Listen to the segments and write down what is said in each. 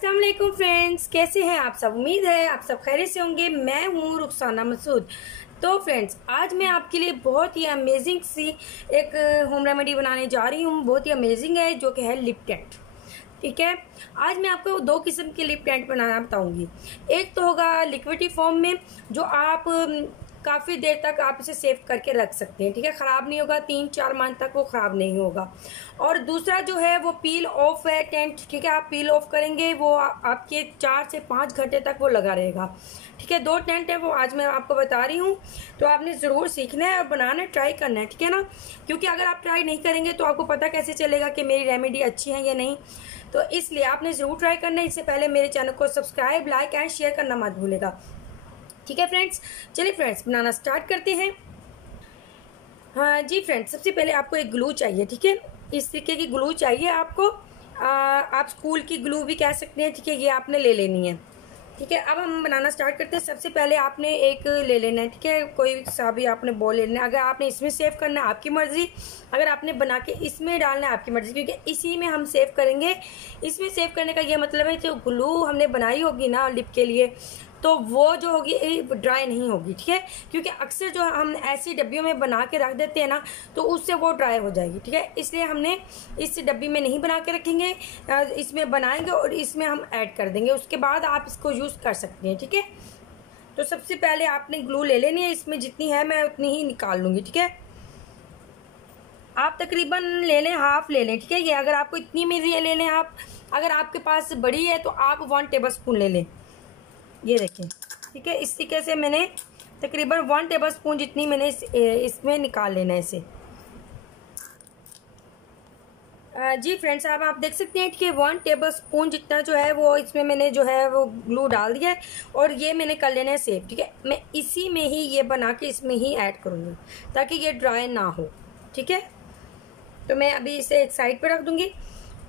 अस्सलाम वालेकुम फ्रेंड्स, कैसे हैं आप सब। उम्मीद है आप सब खैरियत से होंगे। मैं हूँ रुखसाना मसूद। तो फ्रेंड्स, आज मैं आपके लिए बहुत ही अमेजिंग सी एक होम रेमेडी बनाने जा रही हूँ। बहुत ही अमेजिंग है, जो कि है लिप टेंट। ठीक है, आज मैं आपको दो किस्म के लिप टेंट बनाना बताऊंगी। एक तो होगा लिक्विडी फॉर्म में, जो आप काफ़ी देर तक आप इसे सेव करके रख सकते हैं। ठीक है, ख़राब नहीं होगा, 3-4 मंथ तक वो ख़राब नहीं होगा। और दूसरा जो है वो पील ऑफ है टेंट। ठीक है, आप पील ऑफ करेंगे वो आपके 4 से 5 घंटे तक वो लगा रहेगा। ठीक है, दो टेंट है वो आज मैं आपको बता रही हूँ। तो आपने ज़रूर सीखना है और बनाना ट्राई करना है। ठीक है ना, क्योंकि अगर आप ट्राई नहीं करेंगे तो आपको पता कैसे चलेगा कि मेरी रेमेडी अच्छी है या नहीं। तो इसलिए आपने ज़रूर ट्राई करना है। इससे पहले मेरे चैनल को सब्सक्राइब, लाइक एंड शेयर करना मत भूलेगा। ठीक है फ्रेंड्स, चलिए फ्रेंड्स बनाना स्टार्ट करते हैं। हाँ जी फ्रेंड्स, सबसे पहले आपको एक ग्लू चाहिए। ठीक है, इस तरीके की ग्लू चाहिए आपको। आप स्कूल की ग्लू भी कह सकते हैं। ठीक है, ये आपने ले लेनी है। ठीक है, अब हम बनाना स्टार्ट करते हैं। सबसे पहले आपने एक ले लेना है। ठीक है, कोई सा भी आपने बॉल ले लेना है। अगर आपने इसमें सेव करना है आपकी मर्जी, अगर आपने बना के इसमें डालना है आपकी मर्जी, क्योंकि इसी में हम सेव करेंगे। इसमें सेव करने का ये मतलब है, जो ग्लू हमने बनाई होगी ना लिप के लिए, तो वो जो होगी ड्राई नहीं होगी। ठीक है, क्योंकि अक्सर जो हम ऐसी डब्बियों में बना के रख देते हैं ना, तो उससे वो ड्राई हो जाएगी। ठीक है, इसलिए हमने इस डब्बी में नहीं बना के रखेंगे, इसमें बनाएंगे और इसमें हम ऐड कर देंगे। उसके बाद आप इसको यूज़ कर सकते हैं। ठीक है, तो सबसे पहले आपने ग्लू ले लेनी है। इसमें जितनी है मैं उतनी ही निकाल लूँगी। ठीक है, आप तकरीबन ले लें, हाफ ले लें। ठीक है, ये अगर आपको इतनी में ले लें आप, अगर आपके पास बड़ी है तो आप 1 टेबल स्पून ले लें। ये देखें। ठीक है, इस तरीके से मैंने तकरीबन 1 टेबल स्पून जितनी मैंने इसमें निकाल लेना है इसे। जी फ्रेंड्स, अब आप देख सकते हैं कि 1 टेबल स्पून जितना जो है वो इसमें मैंने जो है वो ग्लू डाल दिया है और ये मैंने कर लेना है सेव। ठीक है, मैं इसी में ही ये बना के इसमें ही ऐड करूँगी ताकि ये ड्राई ना हो। ठीक है, तो मैं अभी इसे एक साइड पर रख दूँगी।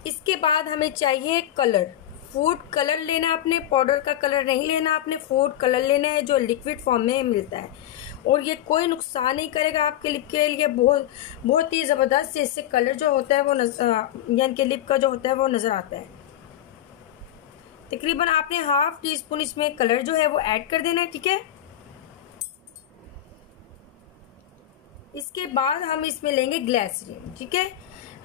इसके बाद हमें चाहिए कलर। फूड कलर लेना आपने, पाउडर का कलर नहीं लेना आपने, फूड कलर लेना है जो लिक्विड फॉर्म में मिलता है। और ये कोई नुकसान नहीं करेगा आपके लिप के लिए। बहुत ही ज़बरदस्त इससे कलर जो होता है वो यानी कि लिप का जो होता है वो नज़र आता है। तकरीबन आपने ½ टीस्पून इसमें कलर जो है वो ऐड कर देना है। ठीक है, इसके बाद हम इसमें लेंगे ग्लिसरीन। ठीक है,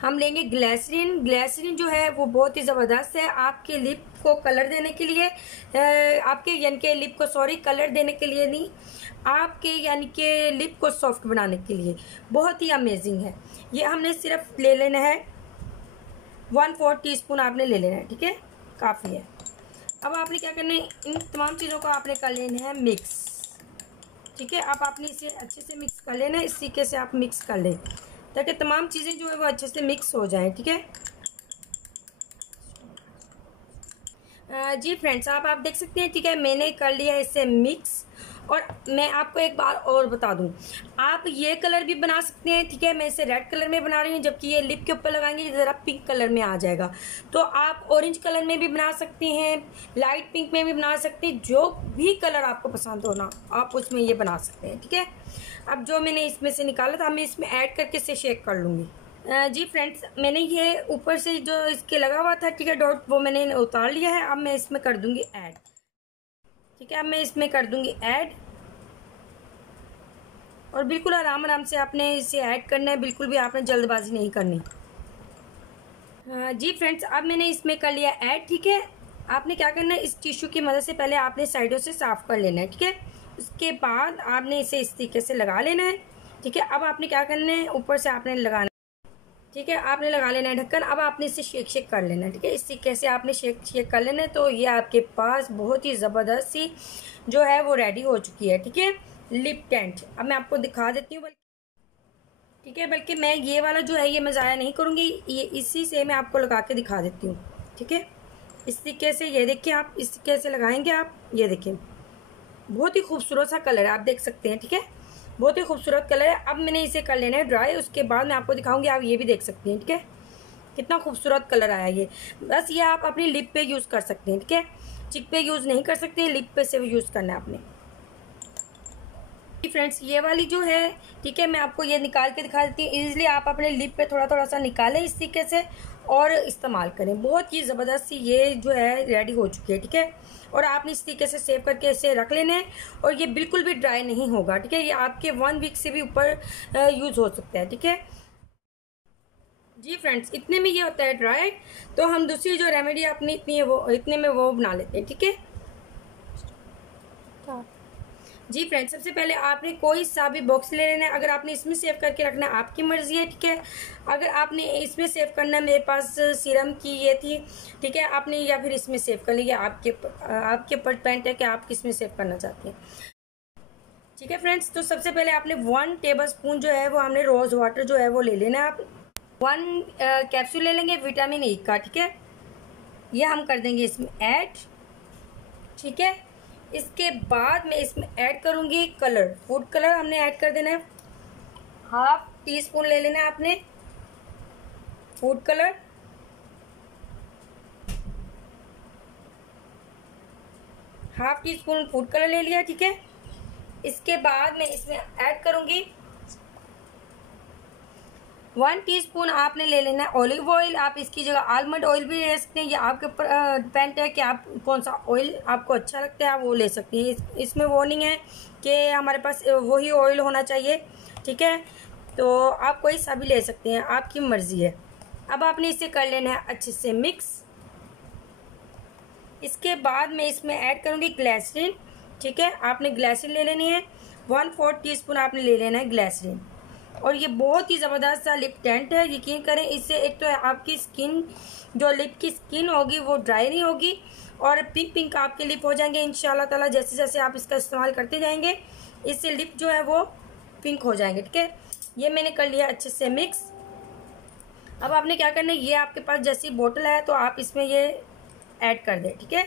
हम लेंगे ग्लिसरीन। ग्लिसरीन जो है वो बहुत ही ज़बरदस्त है आपके लिप को कलर देने के लिए, आपके यानी कि लिप को कलर देने के लिए नहीं, आपके यानी कि लिप को सॉफ्ट बनाने के लिए बहुत ही अमेजिंग है। ये हमने सिर्फ ले लेना है 1/4 टीस्पून आपने ले लेना है। ठीक है, काफ़ी है। अब आपने क्या करना है, इन तमाम चीज़ों को आपने कर लेना है मिक्स। ठीक है, अब आपने इसे अच्छे से मिक्स कर लेना है। इस तरीके से आप मिक्स कर लें ताकि तमाम चीज़ें जो है वो अच्छे से मिक्स हो जाएं। ठीक है, जी फ्रेंड्स, आप देख सकते हैं। ठीक है, मैंने कर लिया इसे मिक्स। और मैं आपको एक बार और बता दूं, आप ये कलर भी बना सकते हैं। ठीक है, मैं इसे रेड कलर में बना रही हूँ, जबकि ये लिप के ऊपर लगाएंगे ज़रा पिंक कलर में आ जाएगा। तो आप ऑरेंज कलर में भी बना सकते हैं, लाइट पिंक में भी बना सकते हैं, जो भी कलर आपको पसंद हो ना आप उसमें ये बना सकते हैं। ठीक है, अब जो मैंने इसमें से निकाला था मैं इसमें ऐड करके इसे शेक कर लूँगी। जी फ्रेंड्स, मैंने ये ऊपर से जो इसके लगा हुआ था, ठीक है, डॉट, वो मैंने उतार लिया है। अब मैं इसमें कर दूंगी ऐड। ठीक है, अब मैं इसमें कर दूंगी ऐड और बिल्कुल आराम से आपने इसे ऐड करना है, बिल्कुल भी आपने जल्दबाजी नहीं करनी। जी फ्रेंड्स, अब मैंने इसमें कर लिया ऐड। ठीक है, आपने क्या करना है, इस टिश्यू की मदद से पहले आपने साइडों से साफ कर लेना है। ठीक है, उसके बाद आपने इसे इस तरीके से लगा लेना है। ठीक है, अब आपने क्या करना है, ऊपर से आपने लगाना। ठीक है, आपने लगा लेना है ढक्कन। अब आपने इसे शेक कर लेना है। ठीक है, इस तरीके से आपने शेक कर लेना है। तो ये आपके पास बहुत ही ज़बरदस्त सी जो है वो रेडी हो चुकी है। ठीक है, लिप टेंट। अब मैं आपको दिखा देती हूँ। ठीक है, बल्कि मैं ये वाला जो है ये मैं ज़ाया नहीं करूँगी, ये इसी से मैं आपको लगा के दिखा देती हूँ। ठीक है, इस तरीके से ये देखिए, आप इस तरीके से लगाएंगे। आप ये देखिए, बहुत ही खूबसूरत सा कलर है, आप देख सकते हैं। ठीक है, बहुत ही खूबसूरत कलर है। अब मैंने इसे कर लेना है ड्राई, उसके बाद मैं आपको दिखाऊंगी। आप ये भी देख सकते हैं। ठीक है, कितना खूबसूरत कलर आया ये। बस ये आप अपनी लिप पे यूज़ कर सकते हैं। ठीक है, चिक पे यूज़ नहीं कर सकते, लिप पे से यूज़ करना है आपने। फ्रेंड्स, ये वाली जो है, ठीक है, मैं आपको ये निकाल के दिखा देती हूँ। ईजिली आप अपने लिप पे थोड़ा सा निकालें इस तरीके से और इस्तेमाल करें। बहुत ही ज़बरदस्त सी ये जो है रेडी हो चुकी है, ठीक है। और आपने इस तरीके से सेव करके इसे रख लेना है और ये बिल्कुल भी ड्राई नहीं होगा, ठीक है। ये आपके 1 वीक से भी ऊपर यूज़ हो सकता है, ठीक है जी फ्रेंड्स। इतने में ये होता है ड्राई। तो हम दूसरी जो रेमेडी अपनी इतने में वो बना लेते हैं, ठीक है जी फ्रेंड्स। सबसे पहले आपने कोई सा भी बॉक्स ले लेना है। अगर आपने इसमें सेव करके रखना है आपकी मर्जी है, ठीक है। अगर आपने इसमें सेव करना है, मेरे पास सीरम की ये थी, ठीक है, आपने या फिर इसमें सेव कर लीजिए। आपके ऊपर डिपेंड है कि आप किस में सेव करना चाहते हैं, ठीक है फ्रेंड्स। तो सबसे पहले आपने 1 टेबल स्पून जो है वो हमने रोज वाटर जो है वो ले लेना है। आप 1 कैप्सूल ले लेंगे विटामिन ई का, ठीक है। ये हम कर देंगे इसमें ऐड, ठीक है। इसके बाद मैं इसमें ऐड करूंगी कलर, फूड कलर हमने ऐड कर देना है। 1/2 टीस्पून ले लेना है आपने food colour. Half tea spoon food colour ले लिया, ठीक है। इसके बाद मैं इसमें ऐड करूंगी 1 टीस्पून आपने ले लेना है ऑलिव ऑयल। आप इसकी जगह आलमंड ऑयल भी ले सकते हैं, ये आपके ऊपर डिपेंड है कि आप कौन सा ऑयल आपको अच्छा लगता है, आप वो ले सकते हैं। इसमें वार्निंग है कि हमारे पास वही ऑयल होना चाहिए, ठीक है। तो आप कोई सा भी ले सकते हैं, आपकी मर्जी है। अब आपने इसे कर लेना है अच्छे से मिक्स। इसके बाद मैं इसमें ऐड करूँगी ग्लिसरीन, ठीक है। आपने ग्लिसरीन ले लेनी है, 1/4 टीस्पून आपने ले लेना है ग्लिसरीन। और ये बहुत ही ज़बरदस्त सा लिप टेंट है, यकीन करें। इससे एक तो आपकी स्किन, जो लिप की स्किन होगी वो ड्राई नहीं होगी और पिंक पिंक आपके लिप हो जाएंगे इंशाल्लाह ताला। जैसे जैसे आप इसका इस्तेमाल करते जाएंगे इससे लिप जो है वो पिंक हो जाएंगे, ठीक है। ये मैंने कर लिया अच्छे से मिक्स। अब आपने क्या करना है, ये आपके पास जैसी बोतल है तो आप इसमें ये ऐड कर दें, ठीक है।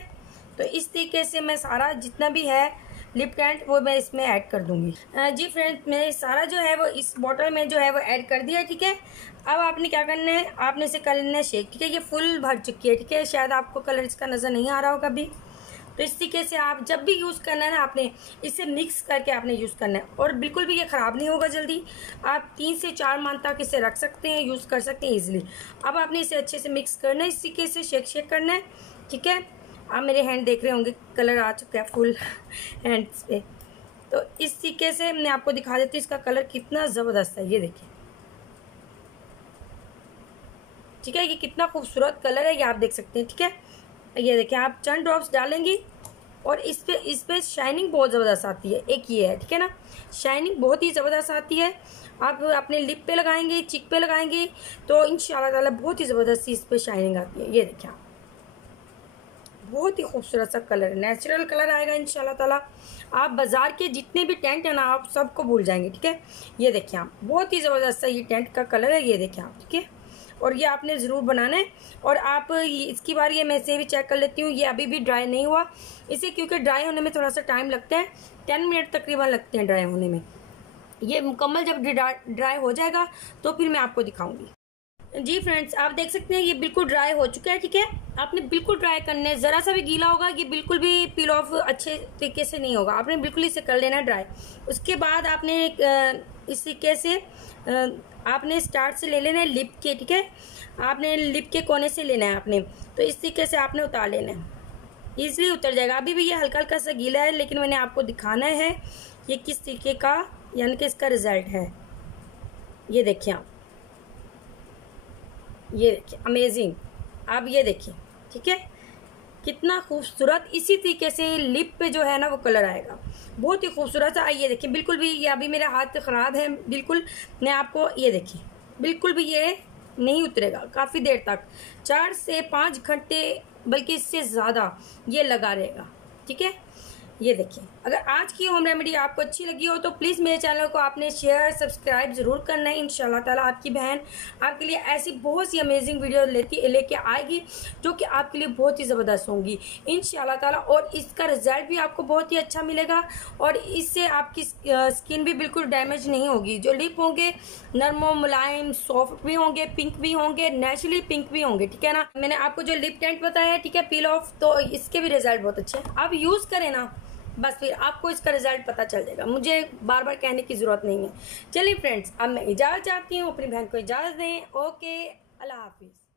तो इस तरीके से मैं सारा जितना भी है लिप टेंट वो मैं इसमें ऐड कर दूंगी। जी फ्रेंड्स, मैं सारा जो है वो इस बोतल में जो है वो ऐड कर दिया, ठीक है। अब आपने क्या करना है, आपने इसे कर लेना है शेक, ठीक है। ये फुल भर चुकी है, ठीक है। शायद आपको कलर इसका नज़र नहीं आ रहा होगा अभी। तो इस तरीके से आप जब भी यूज़ करना है ना, आपने इसे मिक्स करके आपने यूज़ करना है और बिल्कुल भी ये ख़राब नहीं होगा जल्दी। आप 3 से 4 मंथ तक इसे रख सकते हैं, यूज़ कर सकते हैं ईजिली। अब आपने इसे अच्छे से मिक्स करना है, इस तरीके से शेक करना है, ठीक है। आप मेरे हैंड देख रहे होंगे, कलर आ चुका है फुल हैंड्स पे। तो इस तरीके से मैं आपको दिखा देती हूँ इसका कलर कितना ज़बरदस्त है, ये देखिए, ठीक है। ये कितना खूबसूरत कलर है, ये आप देख सकते हैं, ठीक है। ये देखिए, आप चंद ड्रॉप्स डालेंगी और इस पे शाइनिंग बहुत ज़बरदस्त आती है। एक ये है, ठीक है ना, शाइनिंग बहुत ही ज़बरदस्त आती है। आप अपने लिप पे लगाएंगे, चिक पे लगाएंगे तो इंशाल्लाह ताला बहुत ही ज़बरदस्त इस पे शाइनिंग आती है। ये देखिए, बहुत ही खूबसूरत सा कलर, नेचुरल कलर आएगा इंशाल्लाह ताला। आप बाज़ार के जितने भी टेंट है ना आप सबको भूल जाएंगे, ठीक है। ये देखिए, आप बहुत ही ज़बरदस्त सा ये टेंट का कलर है, ये देखिए आप, ठीक है। और ये आपने ज़रूर बनाना है। और आप इसकी बार ये मैं से भी चेक कर लेती हूँ, ये अभी भी ड्राई नहीं हुआ इसे, क्योंकि ड्राई होने में थोड़ा सा टाइम लगता है, 10 मिनट तकरीबन लगते हैं ड्राई होने में। ये मुकम्मल जब ड्राई हो जाएगा तो फिर मैं आपको दिखाऊंगी। जी फ्रेंड्स, आप देख सकते हैं ये बिल्कुल ड्राई हो चुका है, ठीक है। आपने बिल्कुल ड्राई करना है, ज़रा सा भी गीला होगा ये बिल्कुल भी पील ऑफ अच्छे तरीके से नहीं होगा। आपने बिल्कुल इसे कर लेना ड्राई। उसके बाद आपने इस तरीके से आपने स्टार्ट से ले लेना है लिप के, ठीक है। आपने लिप के कोने से लेना है आपने, तो इस तरीके से आपने उतार लेना है, ईजिली उतर जाएगा। अभी भी ये हल्का हल्का सा गीला है, लेकिन मैंने आपको दिखाना है ये किस तरीके का यानी कि इसका रिजल्ट है। ये देखिए आप, ये देखिए अमेजिंग। आप ये देखिए, ठीक है, कितना खूबसूरत इसी तरीके से लिप पे जो है ना वो कलर आएगा, बहुत ही खूबसूरत सा। ये देखिए, बिल्कुल भी ये अभी मेरा हाथ ख़राब है बिल्कुल, मैं आपको ये देखिए बिल्कुल भी ये नहीं उतरेगा काफ़ी देर तक, 4 से 5 घंटे बल्कि इससे ज़्यादा ये लगा रहेगा, ठीक है। ये देखिए, अगर आज की होम रेमेडी आपको अच्छी लगी हो तो प्लीज़ मेरे चैनल को आपने शेयर सब्सक्राइब ज़रूर करना है। इंशाल्लाह ताला आपकी बहन आपके लिए ऐसी बहुत सी अमेजिंग वीडियो लेके आएगी जो कि आपके लिए बहुत ही ज़बरदस्त होंगी इंशाल्लाह ताला। और इसका रिजल्ट भी आपको बहुत ही अच्छा मिलेगा और इससे आपकी स्किन भी बिल्कुल डैमेज नहीं होगी। जो लिप होंगे नरम मुलायम सॉफ्ट भी होंगे, पिंक भी होंगे, नेचुरली पिंक भी होंगे, ठीक है ना। मैंने आपको जो लिप टेंट बताया है, ठीक है, पील ऑफ, तो इसके भी रिजल्ट बहुत अच्छे हैं। आप यूज़ करें ना, बस फिर आपको इसका रिजल्ट पता चल जाएगा, मुझे बार बार कहने की ज़रूरत नहीं है। चलिए फ्रेंड्स, अब मैं इजाज़त चाहती हूँ, अपनी बहन को इजाज़त दें। ओके, अल्लाह हाफिज़।